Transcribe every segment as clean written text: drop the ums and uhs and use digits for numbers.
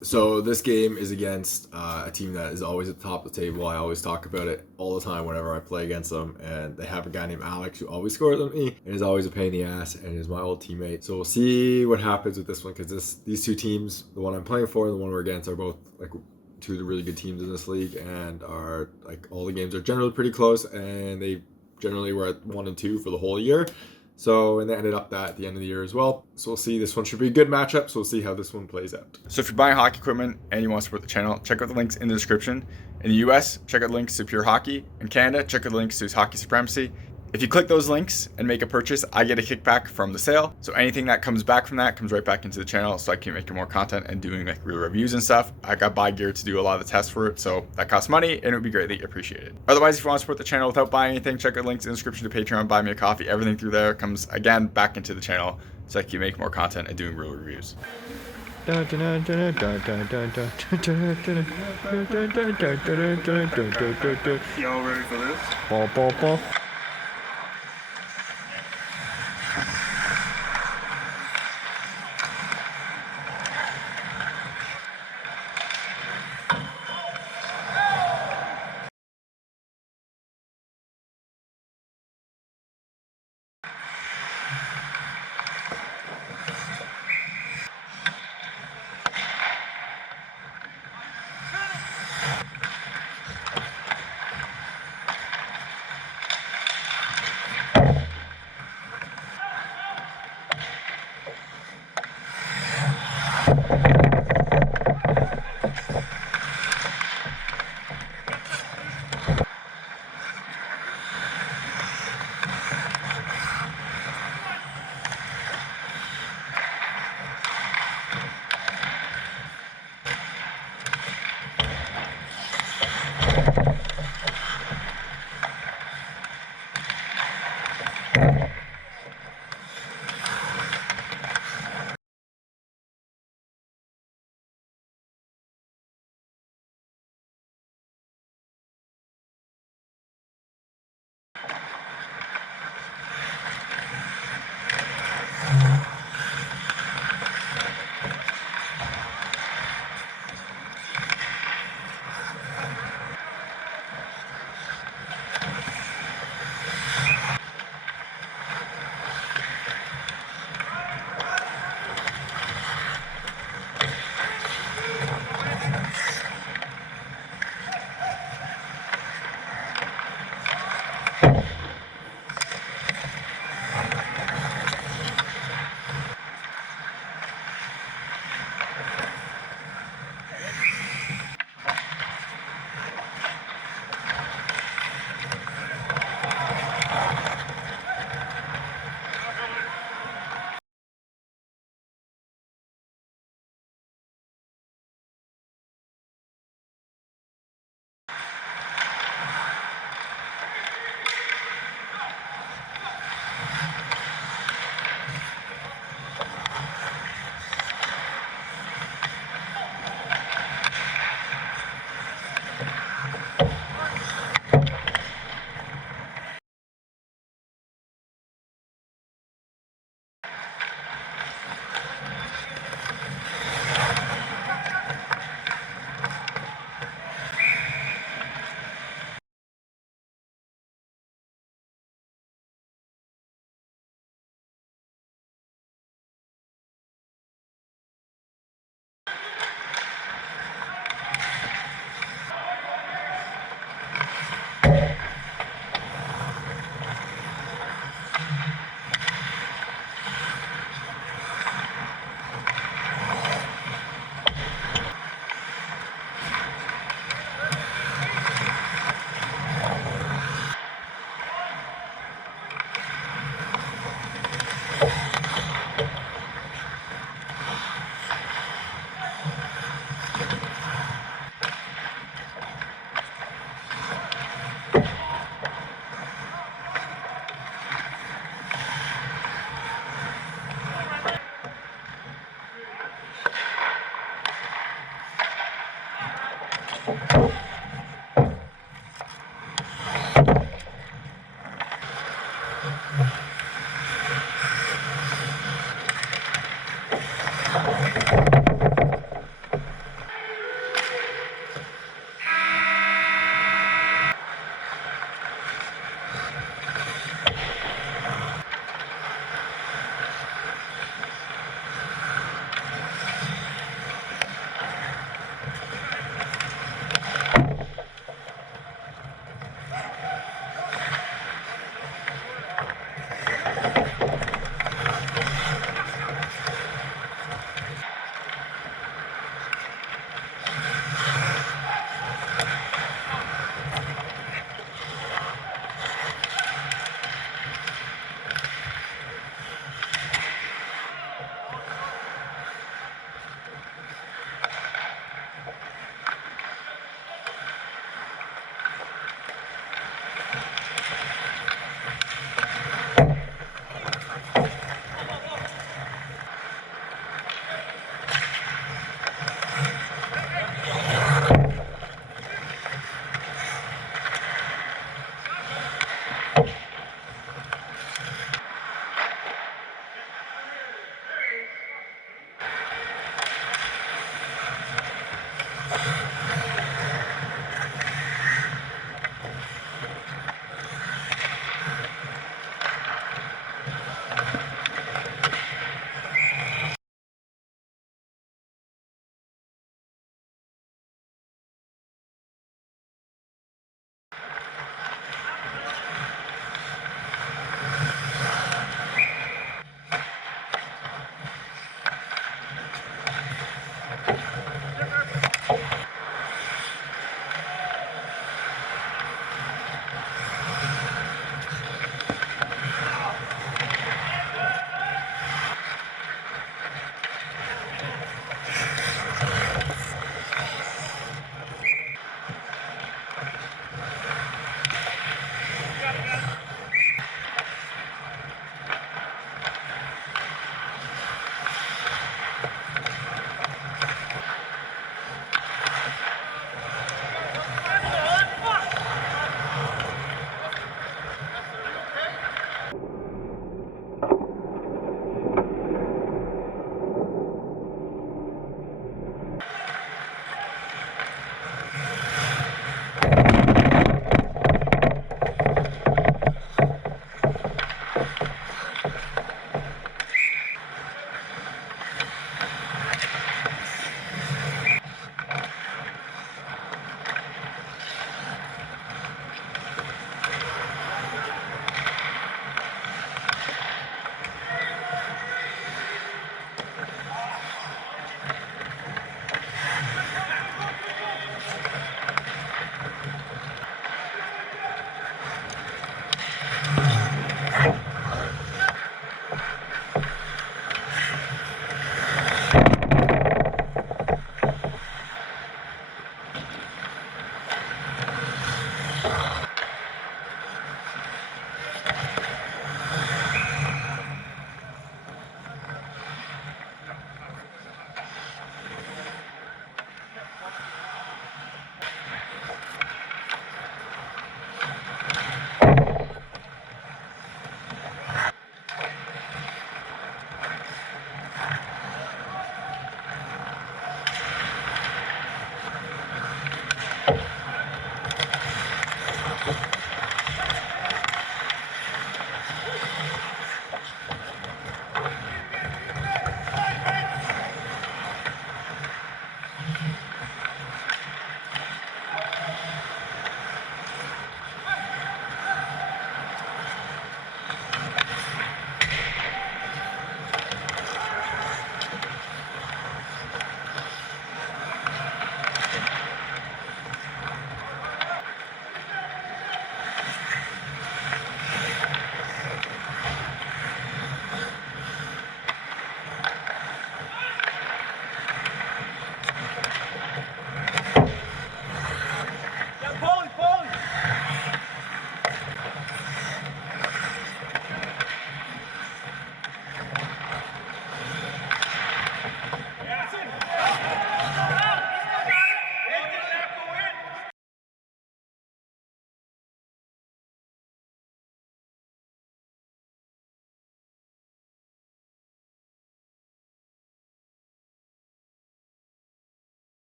So this game is against a team that is always at the top of the table. I always talk about it all the time whenever I play against them, and they have a guy named Alex who always scores on me and is always a pain in the ass and is my old teammate. So we'll see what happens with this one, because these two teams, the one I'm playing for and the one we're against, are both like two of the really good teams in this league, and are like all the games are generally pretty close, and they generally were at 1 and 2 for the whole year. So, and they ended up that at the end of the year as well. So we'll see. This one should be a good matchup. So we'll see how this one plays out. So if you're buying hockey equipment and you want to support the channel, check out the links in the description. In the US, check out links to Pure Hockey. In Canada, check out the links to Hockey Supremacy. If you click those links and make a purchase, I get a kickback from the sale. So anything that comes back from that comes right back into the channel, so I can make more content and doing like real reviews and stuff. I got buy gear to do a lot of the tests for it, so that costs money and it would be greatly appreciated. Otherwise, if you want to support the channel without buying anything, check out links in the description to Patreon, buy me a coffee. Everything through there comes again back into the channel, so I can make more content and doing real reviews. Y'all ready for this?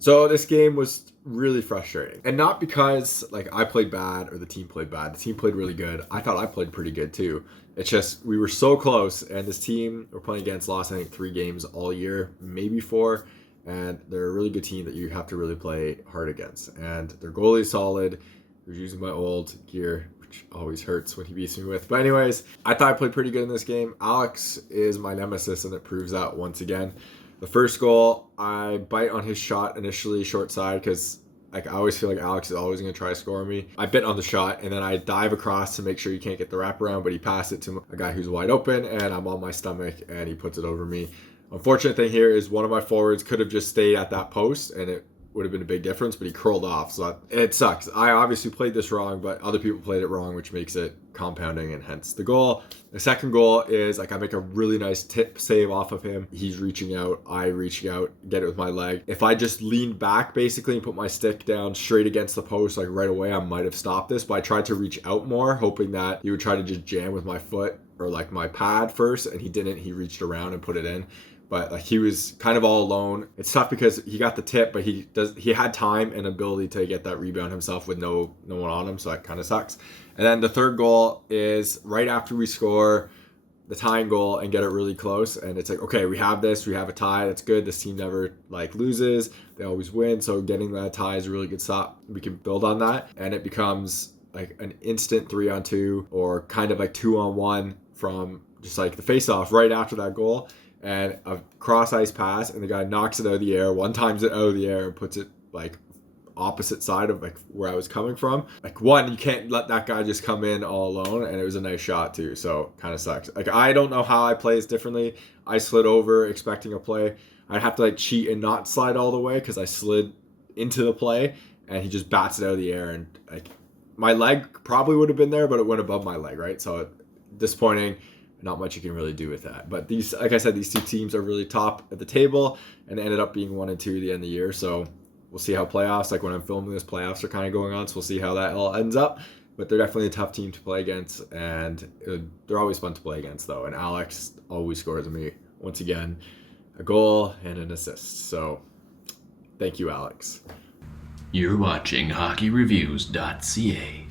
So this game was really frustrating. And not because like I played bad or the team played bad. The team played really good. I thought I played pretty good too. It's just we were so close, and this team we're playing against lost I think 3 games all year, maybe 4. And they're a really good team that you have to really play hard against. And their goalie's solid. He was using my old gear, which always hurts when he beats me with. But anyways, I thought I played pretty good in this game. Alex is my nemesis, and it proves that once again. The first goal, I bite on his shot initially, short side, because like I always feel like Alex is always going to try to score me. I bit on the shot, and then I dive across to make sure he can't get the wraparound, but he passed it to a guy who's wide open, and I'm on my stomach, and he puts it over me. Unfortunate thing here is one of my forwards could have just stayed at that post, and it would have been a big difference, but he curled off, so it sucks. I obviously played this wrong, but other people played it wrong, which makes it compounding, and hence the goal. The second goal is like I make a really nice tip save off of him. He's reaching out, I reach out, get it with my leg. If I just leaned back basically and put my stick down straight against the post like right away, I might have stopped this, but I tried to reach out more, hoping that he would try to just jam with my foot or like my pad first, and he didn't. He reached around and put it in. But like he was kind of all alone. It's tough because he got the tip, but he had time and ability to get that rebound himself with no one on him, so that kind of sucks. And then the third goal is right after we score the tying goal and get it really close, and it's like, okay, we have this, we have a tie, that's good. This team never like loses, they always win, so getting that tie is a really good stop. We can build on that, and it becomes like an instant 3-on-2 or kind of like 2-on-1 from just like the face off right after that goal. And a cross ice pass, and the guy knocks it out of the air, one times it out of the air, and puts it like opposite side of like where I was coming from. Like one, you can't let that guy just come in all alone, and it was a nice shot too, so kind of sucks. Like I don't know how I play it differently. I slid over expecting a play. I'd have to like cheat and not slide all the way because I slid into the play, and he just bats it out of the air, and like my leg probably would have been there, but it went above my leg, right? So disappointing. Not much you can really do with that. But these, like I said, these two teams are really top at the table, and it ended up being 1 and 2 at the end of the year. So we'll see how playoffs, like when I'm filming this, playoffs are kind of going on. So we'll see how that all ends up. But they're definitely a tough team to play against, and they're always fun to play against, though. And Alex always scores me, once again, a goal and an assist. So thank you, Alex. You're watching HockeyReviews.ca.